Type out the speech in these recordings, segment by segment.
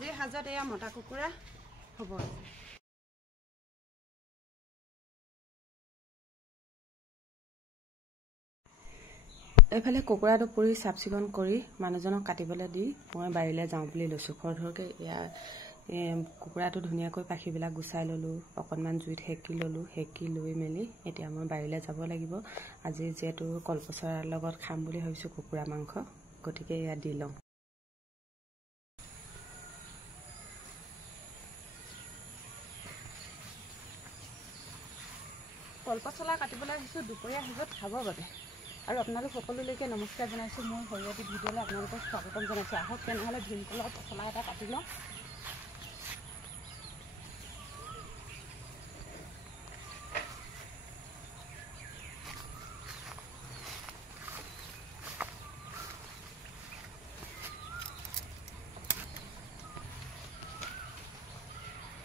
আজিৰ সাজত এয়া মতা কুকুৰা হ'ব। এইফালে কুকুৰাটো পুৰি চাফ চিকুণ কৰি মানুহজনক কাটিবলৈ দি মই বাৰীলৈ যাওঁ বুলি লৈছোঁ। খৰধৰকৈ ইয়াৰ কুকুৰাটো ধুনীয়াকৈ পাখিবিলাক গুচাই ল'লোঁ, অকণমান জুইত সেকি ল'লোঁ। সেকি লৈ মেলি এতিয়া মই বাৰীলৈ যাব লাগিব। আজি যিহেতু কলপচলাৰ লগত খাম বুলি ভাবিছোঁ কুকুৰা মাংস, গতিকে ইয়াত দি লওঁ। কলপচলা কাটিবলৈ আহিছোঁ দুপৰীয়া সাজত খাবৰ বাবে। আৰু আপোনালোক সকলোলৈকে নমস্কাৰ জনাইছোঁ। মোৰ সৰিয়হী ভিডিঅ'লৈ আপোনালোকক স্বাগতম জনাইছোঁ। আহক তেনেহ'লে ভীমকলৰ পচলা এটা কাটি লওঁ।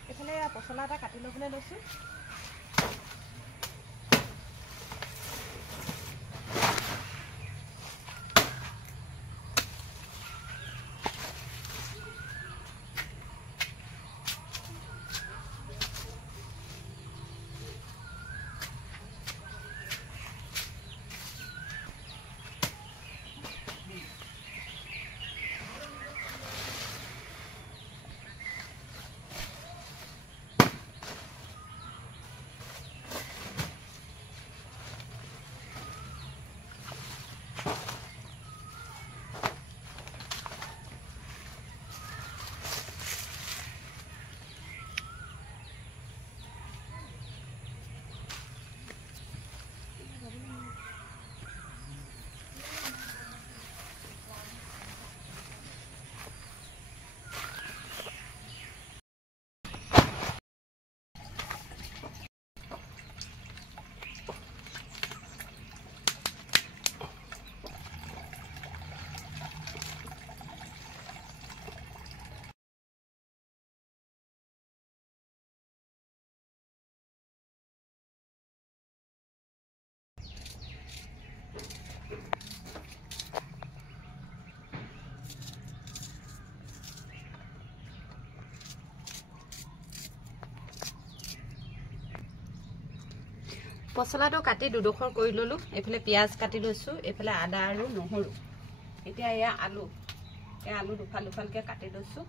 এইফালে পচলা এটা কাটি ল'বলৈ লৈছোঁ। পচলাটো কাটি দুডোখৰ কৰি ল'লোঁ। এইফালে পিঁয়াজ কাটি লৈছোঁ, এইফালে আদা আৰু নহৰু। এতিয়া এয়া আলু দুফাল দুফালকৈ কাটি লৈছোঁ।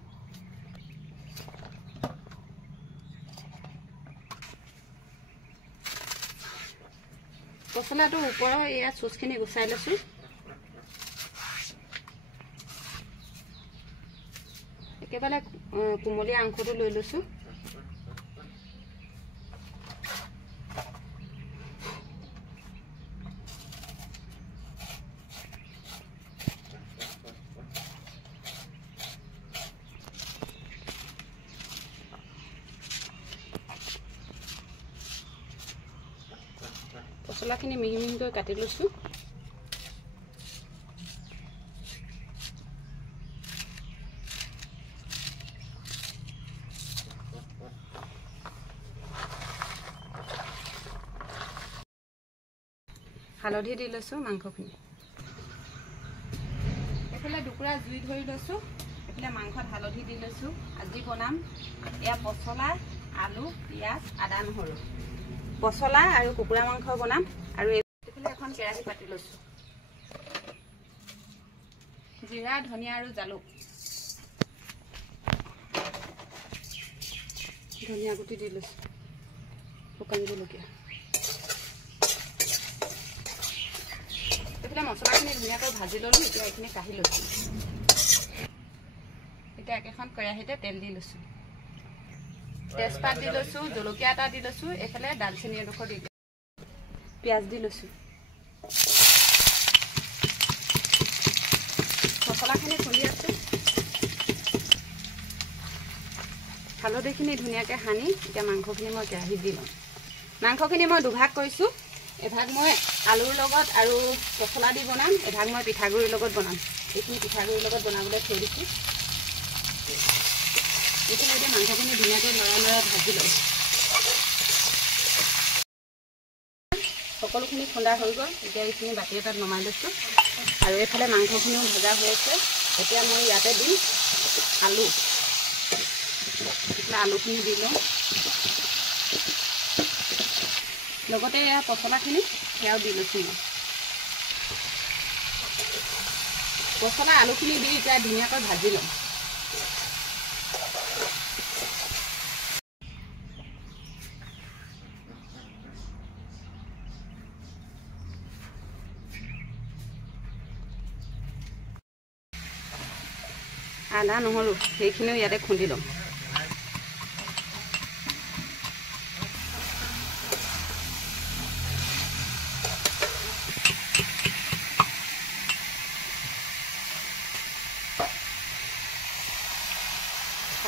পচলাটোৰ ওপৰৰ এয়া চুচখিনি গুচাই লৈছোঁ। একেবাৰে কোমলীয়া অংশটো লৈ লৈছোঁ। পচলাখিনি মিহি মিহিকৈ কাটি লৈছোঁ। হালধি দি লৈছোঁ মাংসখিনি। এইফালে টুকুৰা জুই ধৰি লৈছোঁ। এইফালে মাংসত হালধি দি লৈছোঁ। আজি বনাম এয়া পচলা, আলু, পিঁয়াজ, আদা, নহৰু। পচলা আৰু কুকুৰা মাংস বনাম। আৰু এইফালে এখন কেৰাহী পাতি লৈছোঁ। জিৰা, ধনিয়া আৰু জালুক, ধনিয়া গুটি দি লৈছোঁ, শুকান জলকীয়া। এইফালে মছলাখিনি ধুনীয়াকৈ ভাজি ল'লোঁ। এতিয়া এইখিনি কাঢ়ি লৈছোঁ। এতিয়া একেখন কেৰাহীতে তেল দি লৈছোঁ। তেজপাত দি লৈছোঁ, জলকীয়া এটা দি লৈছোঁ। এইফালে দালচেনি এডোখৰ দি পিঁয়াজ দি লৈছোঁ। মছলাখিনি খুন্দি আছোঁ। হালধিখিনি ধুনীয়াকৈ সানি এতিয়া মাংসখিনি মই কেৰাহীত দি লওঁ। মাংসখিনি মই দুভাগ কৰিছোঁ। এভাগ মই আলুৰ লগত আৰু পচলা দি বনাম, এভাগ মই পিঠাগুড়িৰ লগত বনাম। এইখিনি পিঠাগুড়িৰ লগত বনাবলৈ থৈ দিছোঁ। এইফালে এতিয়া মাংসখিনি ধুনীয়াকৈ লৰাই ভাজি লওঁ। সকলোখিনি খুন্দা হৈ গ'ল। এতিয়া এইখিনি বাতি এটাত নমাই লৈছোঁ। আৰু এইফালে মাংসখিনিও ভজা হৈ আছে। এতিয়া মই ইয়াতে দিম আলু। আলুখিনি দি লওঁ লগতে এয়া পচলাখিনি সেয়াও দি লৈছোঁ মই পচলা আলুখিনি দি এতিয়া ধুনীয়াকৈ ভাজি লওঁ আদা নহৰু সেইখিনিও ইয়াতে খুন্দি লওঁ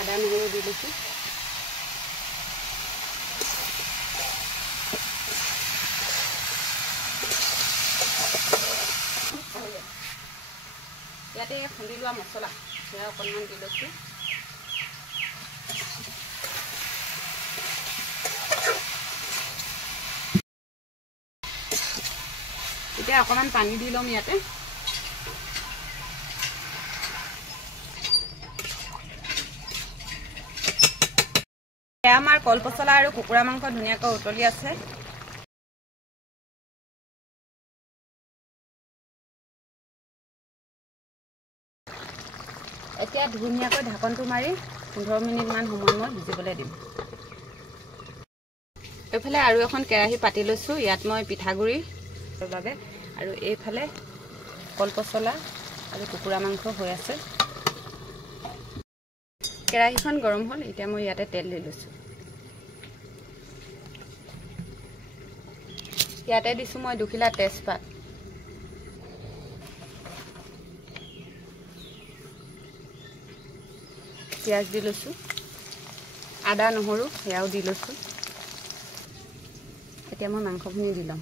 আদা নহৰু দি লৈছোঁ ইয়াতে খুন্দি লোৱা মছলা সেয়া অকণমান দি লৈছোঁ এতিয়া অকণমান পানী দি ল'ম ইয়াতে আমাৰ কল পচলা আৰু কুকুৰা মাংস ধুনীয়াকৈ উতলি আছে এতিয়া ধুনীয়াকৈ ঢাকনটো মাৰি 15 মিনিটমান সময় মই ভিজিবলৈ দিম এইফালে আৰু এখন কেৰাহী পাতি লৈছোঁ ইয়াত মই পিঠাগুড়িৰ বাবে আৰু এইফালে কল পচলা আৰু কুকুৰা মাংস হৈ আছে কেৰাহীখন গৰম হ'ল এতিয়া মই ইয়াতে তেল দি লৈছোঁ ইয়াতে দিছোঁ মই 2 খিলা তেজপাত পিঁয়াজ দি লৈছোঁ আদা নহৰু সেয়াও দি লৈছোঁ এতিয়া মই মাংসখিনি দি ল'ম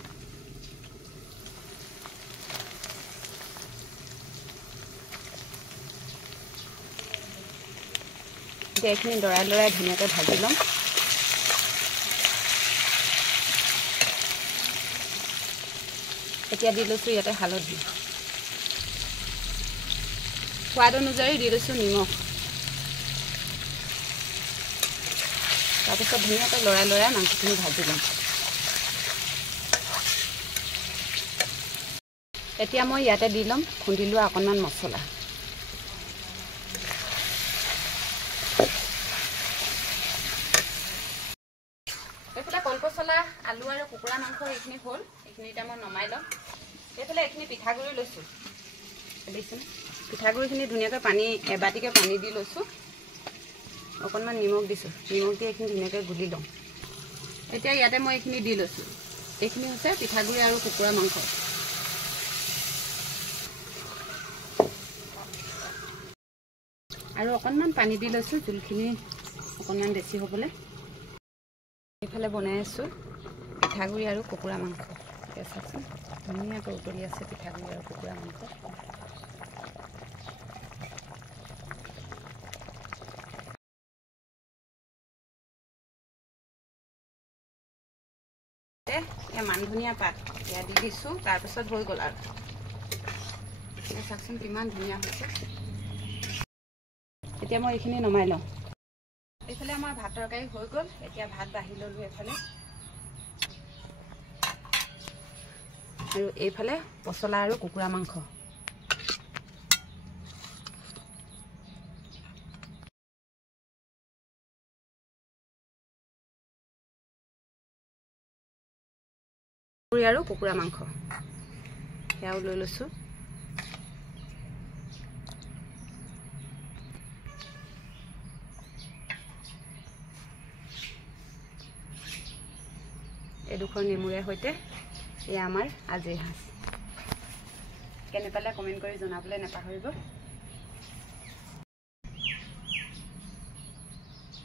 এতিয়া এইখিনি লৰাই লৰাই ধুনীয়াকৈ ভাজি ল'ম এতিয়া দি লৈছোঁ ইয়াতে হালধি সোৱাদ অনুযায়ী দি লৈছোঁ নিমখ তাৰপিছত ধুনীয়াকৈ লৰাই লৰাই মাংসখিনি ভাজি ল'ম এতিয়া মই ইয়াতে দি ল'ম খুন্দি লোৱা অকণমান মছলা এইফালে কল পচলা আলু আৰু কুকুৰা মাংস এইখিনি হ'ল এইখিনি এতিয়া মই নমাই ল'ম এইফালে এইখিনি পিঠাগুড়ি লৈছোঁ দেখিছেনে পিঠাগুড়িখিনি ধুনীয়াকৈ পানী এবাটিকৈ পানী দি লৈছোঁ অকণমান নিমখ দিছোঁ নিমখ দি এইখিনি ধুনীয়াকৈ গুলি লওঁ এতিয়া ইয়াতে মই এইখিনি দি লৈছোঁ এইখিনি হৈছে পিঠাগুড়ি আৰু কুকুৰা মাংস আৰু অকণমান পানী দি লৈছোঁ জোলখিনি অকণমান বেছি হ'বলৈ এইফালে বনাই আছোঁ পিঠাগুড়ি আৰু কুকুৰা মাংস এতিয়া চাওকচোন ধুনীয়াকৈ উতলি আছে পিঠাগুড়ি আৰু কুকুৰা মাংস মান ধনিয়া পাত এয়া দি দিছোঁ তাৰপিছত হৈ গ'ল আৰু চাওকচোন কিমান ধুনীয়া হৈছে এতিয়া মই এইখিনি নমাই লওঁ এইফালে আমাৰ ভাত তৰকাৰী হৈ গ'ল এতিয়া ভাত বাঢ়ি ল'লোঁ এইফালে আৰু এইফালে পচলা আৰু কুকুৰা মাংস আৰু কুকুৰা মাংস সেয়াও লৈ লৈছোঁ এডোখৰ নেমুৰে সৈতে এয়া আমাৰ আজিৰ সাঁজ কেনে পালে কমেণ্ট কৰি জনাবলৈ নাপাহৰিব